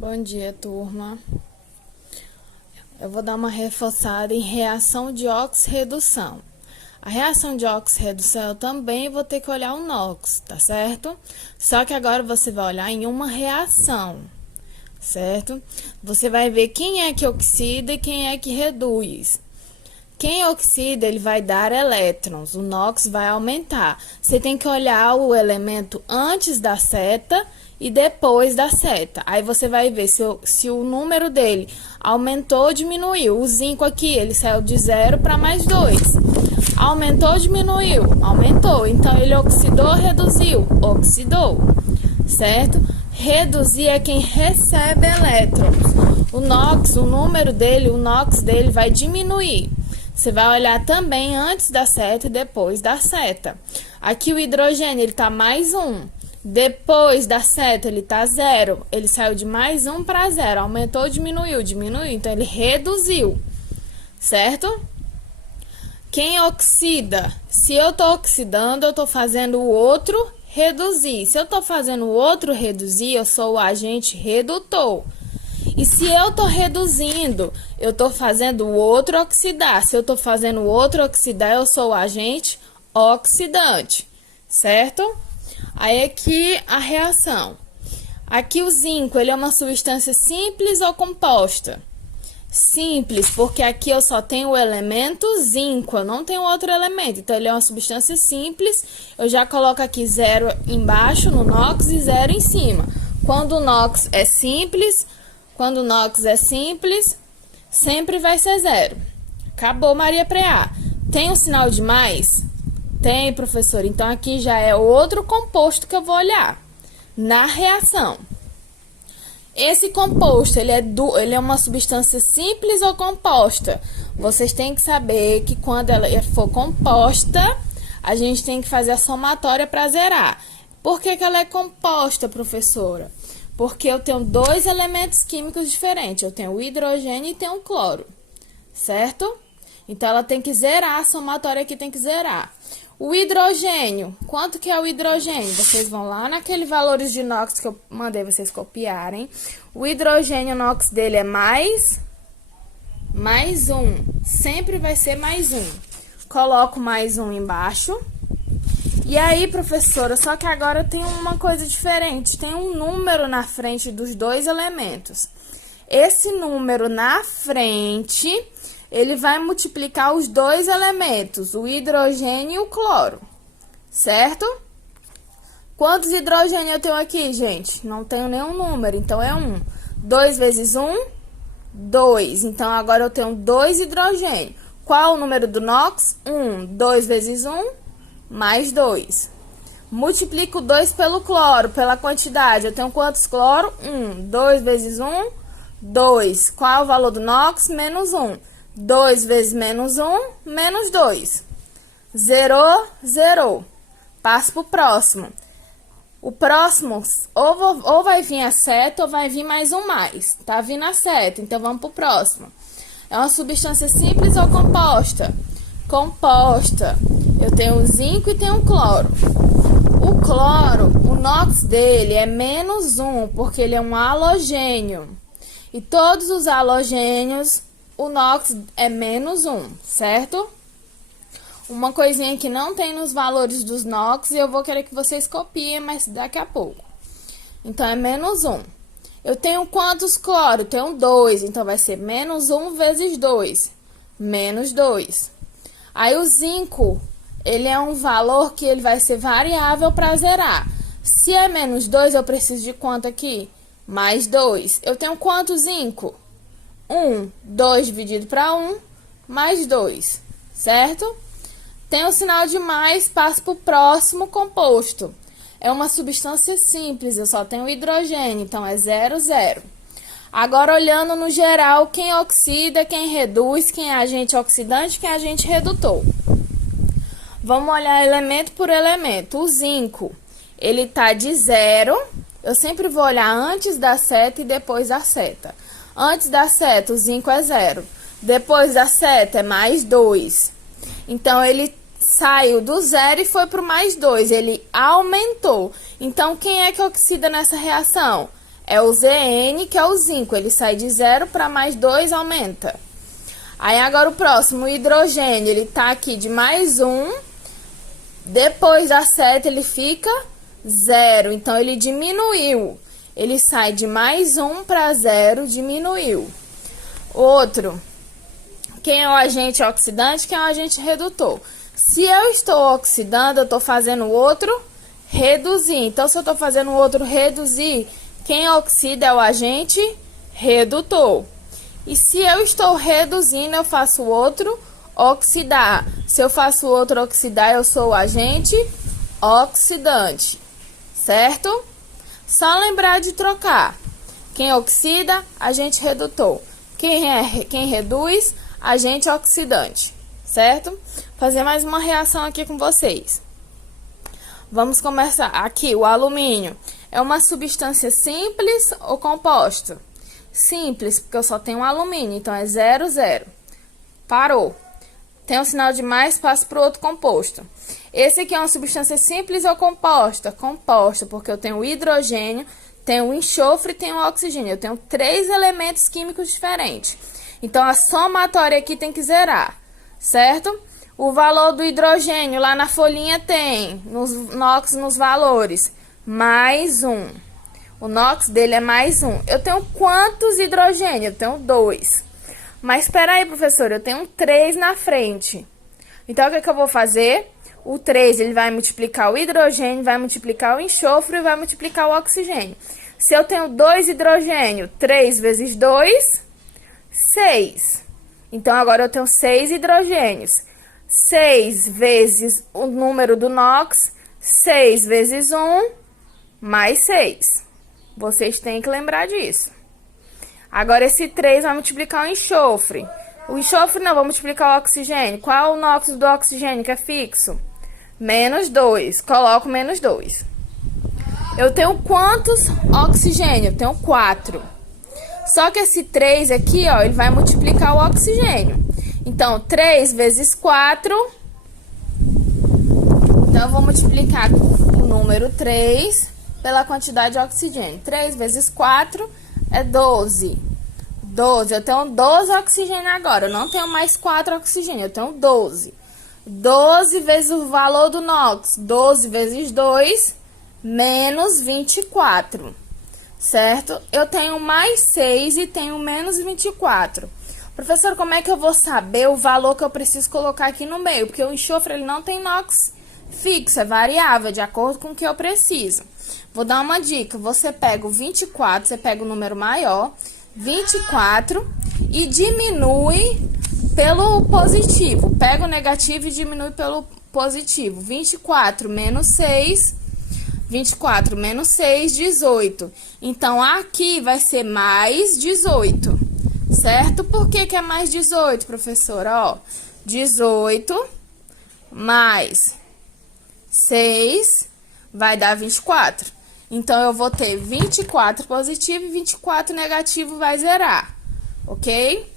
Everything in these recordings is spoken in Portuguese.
Bom dia, turma. Eu vou dar uma reforçada em reação de oxirredução. A reação de oxirredução eu também vou ter que olhar o NOx, tá certo? Só que agora você vai olhar em uma reação, certo? Você vai ver quem é que oxida e quem é que reduz. Quem oxida, ele vai dar elétrons, o NOx vai aumentar. Você tem que olhar o elemento antes da seta e depois da seta. Aí você vai ver se o número dele aumentou ou diminuiu. O zinco aqui, ele saiu de 0 para mais 2. Aumentou ou diminuiu? Aumentou. Então, ele oxidou ou reduziu? Oxidou. Certo? Reduzir é quem recebe elétrons. O NOx, o número dele, o NOx dele vai diminuir. Você vai olhar também antes da seta e depois da seta. Aqui o hidrogênio, ele tá mais 1. Depois da seta, ele tá 0. Ele saiu de mais 1 para 0. Aumentou ou diminuiu? Diminuiu. Então, ele reduziu. Certo? Quem oxida? Se eu tô oxidando, eu tô fazendo o outro reduzir. Se eu tô fazendo o outro reduzir, eu sou o agente redutor. E se eu tô reduzindo, eu tô fazendo o outro oxidar. Se eu tô fazendo o outro oxidar, eu sou o agente oxidante. Certo? Aí aqui a reação. Aqui o zinco, ele é uma substância simples ou composta? Simples, porque aqui eu só tenho o elemento zinco, eu não tenho outro elemento. Então, ele é uma substância simples. Eu já coloco aqui 0 embaixo no NOx e 0 em cima. Quando o NOx é simples, sempre vai ser 0. Acabou, Maria Preá. Tem um sinal de mais? Tem, professor. Então, aqui já é outro composto que eu vou olhar na reação. Esse composto, ele é uma substância simples ou composta? Vocês têm que saber que quando ela for composta, a gente tem que fazer a somatória para zerar. Por que ela é composta, professora? Porque eu tenho dois elementos químicos diferentes. Eu tenho o hidrogênio e tenho o cloro, certo? Então, ela tem que zerar, a somatória aqui tem que zerar. O hidrogênio, quanto que é o hidrogênio? Vocês vão lá naquele valores de NOx que eu mandei vocês copiarem. O hidrogênio, o NOx dele é mais 1. Sempre vai ser mais 1. Coloco mais 1 embaixo. E aí, professora, só que agora tem uma coisa diferente. Tem um número na frente dos dois elementos. Esse número na frente, ele vai multiplicar os dois elementos, o hidrogênio e o cloro, certo? Quantos hidrogênio eu tenho aqui, gente? Não tenho nenhum número, então é 1. 2 vezes 1, 2. Então, agora eu tenho 2 hidrogênio. Qual o número do NOx? 1. 2 vezes 1, mais 2. Multiplico 2 pelo cloro, pela quantidade. Eu tenho quantos cloro? 1. 2 vezes 1, 2. Qual é o valor do NOx? Menos 1. 2 vezes menos 1, menos 2. Zerou, zerou. Passo para o próximo. O próximo, ou vai vir a seta, ou vai vir mais um mais. Tá vindo a seta, então vamos para o próximo. É uma substância simples ou composta? Composta. Eu tenho o zinco e tenho o cloro. O cloro, o NOx dele é menos 1, porque ele é um halogênio. E todos os halogênios, o NOx é menos 1, certo? Uma coisinha que não tem nos valores dos NOx, e eu vou querer que vocês copiem, mas daqui a pouco. Então, é menos 1. Eu tenho quantos cloro? Eu tenho 2, então vai ser menos 1 vezes 2. Menos 2. Aí, o zinco, ele é um valor que ele vai ser variável para zerar. Se é menos 2, eu preciso de quanto aqui? Mais 2. Eu tenho quanto zinco? 1, 2 dividido para 1, mais 2, certo? Tem o sinal de mais, passo para o próximo composto. É uma substância simples, eu só tenho hidrogênio, então é 0, 0. Agora, olhando no geral, quem oxida, quem reduz, quem é agente oxidante, quem é agente redutor. Vamos olhar elemento por elemento. O zinco, ele tá de 0, eu sempre vou olhar antes da seta e depois da seta. Antes da seta, o zinco é 0. Depois da seta, é mais 2. Então, ele saiu do 0 e foi para o mais 2. Ele aumentou. Então, quem é que oxida nessa reação? é o Zn, que é o zinco. Ele sai de 0 para mais 2, aumenta. Aí agora o próximo, o hidrogênio, ele tá aqui de mais 1. Depois da seta ele fica 0. Então ele diminuiu. Ele sai de mais 1 para 0, diminuiu. Outro, quem é o agente oxidante, quem é o agente redutor? Se eu estou oxidando, eu estou fazendo o outro reduzir. Então, se eu estou fazendo o outro reduzir, quem oxida é o agente redutor. E se eu estou reduzindo, eu faço o outro oxidar. Se eu faço o outro oxidar, eu sou o agente oxidante, certo? Só lembrar de trocar. Quem oxida, agente redutor. Quem reduz, agente oxidante, certo? Fazer mais uma reação aqui com vocês. Vamos começar aqui, o alumínio. É uma substância simples ou composta? Simples, porque eu só tenho um alumínio, então é 0, 0. Parou. Tem um sinal de mais, passo para o outro composto. Esse aqui é uma substância simples ou composta? Composta, porque eu tenho o hidrogênio, tenho o enxofre e tenho o oxigênio. Eu tenho 3 elementos químicos diferentes. Então, a somatória aqui tem que zerar, certo? O valor do hidrogênio lá na folhinha tem, nos NOx, nos valores, mais 1. O NOx dele é mais 1. Eu tenho quantos hidrogênios? Eu tenho 2. Mas espera aí, professor, eu tenho um 3 na frente. Então, o que é que eu vou fazer? O 3, ele vai multiplicar o hidrogênio, vai multiplicar o enxofre e vai multiplicar o oxigênio. Se eu tenho 2 hidrogênio, 3 vezes 2, 6. Então, agora eu tenho 6 hidrogênios. 6 vezes o número do NOx, 6 vezes 1, mais 6. Vocês têm que lembrar disso. Agora, esse 3 vai multiplicar o enxofre. O enxofre não, vai multiplicar o oxigênio. Qual é o NOx do oxigênio que é fixo? Menos 2. Coloco menos 2. Eu tenho quantos oxigênio? Eu tenho 4. Só que esse 3 aqui, ó, ele vai multiplicar o oxigênio. Então, 3 vezes 4. Então, eu vou multiplicar o número 3 pela quantidade de oxigênio. 3 vezes 4 é 12. 12. Eu tenho 12 oxigênio agora. Eu não tenho mais 4 oxigênio. Eu tenho 12. 12 vezes o valor do NOx. 12 vezes 2, menos 24. Certo? Eu tenho mais 6 e tenho menos 24. Professor, como é que eu vou saber o valor que eu preciso colocar aqui no meio? Porque o enxofre ele não tem NOx fixo, é variável, de acordo com o que eu preciso. Vou dar uma dica. Você pega o 24, você pega o número maior, 24, e diminui pelo positivo. Pega o negativo e diminui pelo positivo. 24 menos 6, 24 menos 6, 18. Então, aqui vai ser mais 18, certo? Por que que é mais 18, professora? Ó, 18 mais 6 vai dar 24. Então, eu vou ter 24 positivo e 24 negativo vai zerar, ok?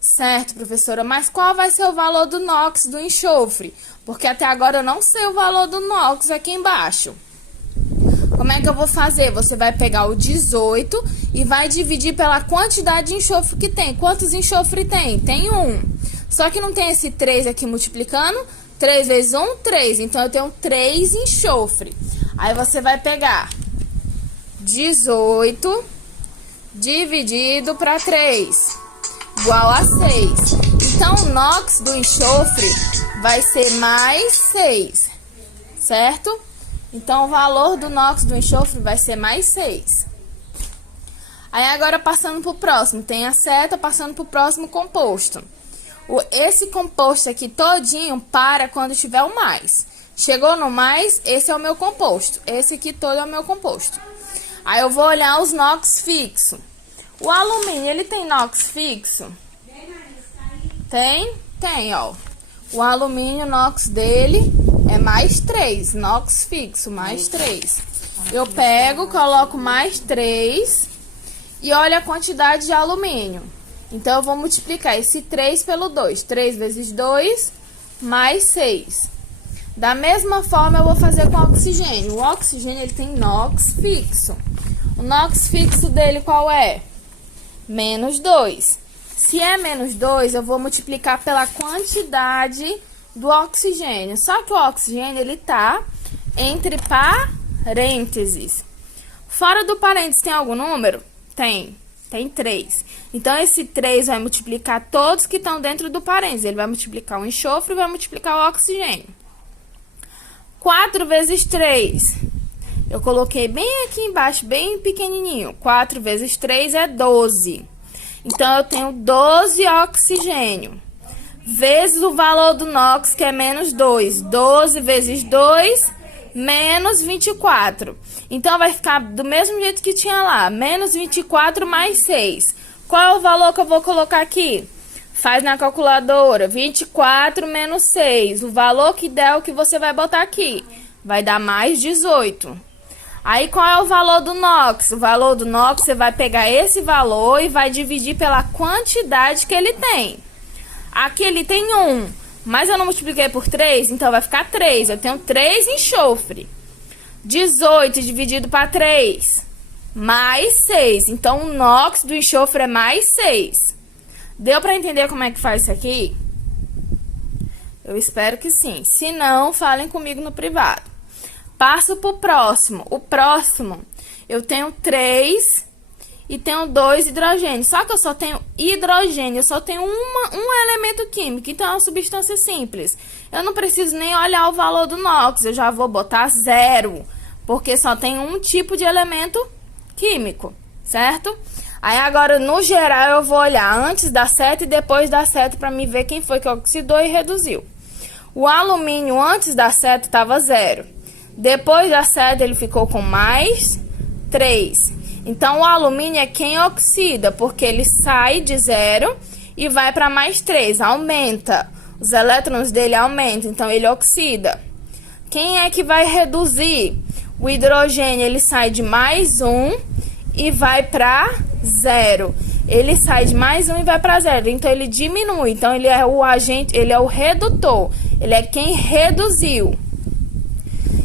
Certo, professora, mas qual vai ser o valor do NOx do enxofre? Porque até agora eu não sei o valor do NOx aqui embaixo. Como é que eu vou fazer? Você vai pegar o 18 e vai dividir pela quantidade de enxofre que tem. Quantos enxofre tem? Tem 1. Só que não tem esse 3 aqui multiplicando. 3 vezes 1, 3. Então, eu tenho 3 enxofre. Aí, você vai pegar 18 dividido para 3, igual a 6. Então, o NOx do enxofre vai ser mais 6, certo? Então, o valor do NOx do enxofre vai ser mais 6. Aí, agora, passando para o próximo, tem a seta passando para o próximo composto. Esse composto aqui todinho para quando tiver o mais. Chegou no mais, esse é o meu composto. Esse aqui todo é o meu composto. Aí, eu vou olhar os NOx fixo. O alumínio, ele tem NOx fixo? Tem? Tem, ó. O alumínio, o NOx dele é mais 3. NOx fixo, mais 3. Eu pego, coloco mais 3 e olha a quantidade de alumínio. Então, eu vou multiplicar esse 3 pelo 2. 3 vezes 2, mais 6. Da mesma forma, eu vou fazer com o oxigênio. O oxigênio, ele tem NOx fixo. O NOx fixo dele qual é? Menos 2. Se é menos 2, eu vou multiplicar pela quantidade do oxigênio. Só que o oxigênio, ele tá entre parênteses. Fora do parênteses tem algum número? Tem 3. Então, esse 3 vai multiplicar todos que estão dentro do parênteses. Ele vai multiplicar o enxofre e vai multiplicar o oxigênio. 4 vezes 3. Eu coloquei bem aqui embaixo, bem pequenininho. 4 vezes 3 é 12. Então, eu tenho 12 oxigênio. Vezes o valor do NOx, que é menos 2. 12 vezes 2, menos 24. Então, vai ficar do mesmo jeito que tinha lá. Menos 24 mais 6. Qual é o valor que eu vou colocar aqui? Faz na calculadora. 24 menos 6. O valor que der é o que você vai botar aqui. Vai dar mais 18. Aí, qual é o valor do NOx? O valor do NOx, você vai pegar esse valor e vai dividir pela quantidade que ele tem. Aqui ele tem 1, mas eu não multipliquei por 3, então vai ficar 3. Eu tenho 3 enxofre. 18 dividido para 3, mais 6. Então, o NOx do enxofre é mais 6. Deu para entender como é que faz isso aqui? Eu espero que sim. Se não, falem comigo no privado. Passo para o próximo. O próximo, eu tenho 3 e tenho 2 hidrogênios. Só que eu só tenho hidrogênio, eu só tenho um elemento químico. Então, é uma substância simples. Eu não preciso nem olhar o valor do NOx. Eu já vou botar 0, porque só tem um tipo de elemento químico, certo? Aí, agora, no geral, eu vou olhar antes da seta e depois da seta para me ver quem foi que oxidou e reduziu. O alumínio, antes da seta, estava 0. Depois da seta, ele ficou com mais 3. Então, o alumínio é quem oxida, porque ele sai de 0 e vai para mais 3. Aumenta. Os elétrons dele aumentam, então ele oxida. Quem é que vai reduzir? O hidrogênio, ele sai de mais 1 e vai para 0. Ele sai de mais 1 e vai para 0. Então, ele diminui. Então, ele é o agente, ele é o redutor. Ele é quem reduziu.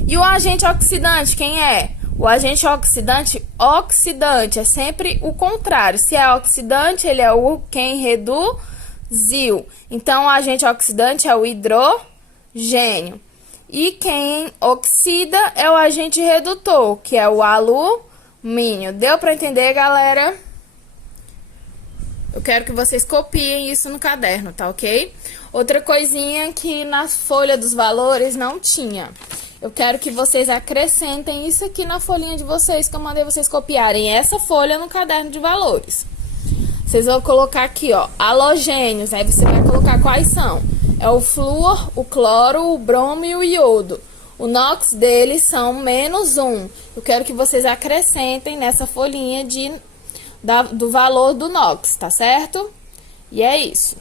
E o agente oxidante, quem é? O agente oxidante, oxidante, é sempre o contrário. Se é oxidante, ele é o quem reduziu. Então, o agente oxidante é o hidrogênio. E quem oxida é o agente redutor, que é o alumínio. Deu para entender, galera? Eu quero que vocês copiem isso no caderno, tá ok? Outra coisinha que na folha dos valores não tinha. Eu quero que vocês acrescentem isso aqui na folhinha de vocês, que eu mandei vocês copiarem essa folha no caderno de valores. Vocês vão colocar aqui, ó, halogênios. Aí você vai colocar quais são. É o flúor, o cloro, o bromo e o iodo. O NOx deles são menos 1. Eu quero que vocês acrescentem nessa folhinha do valor do NOx, tá certo? E é isso.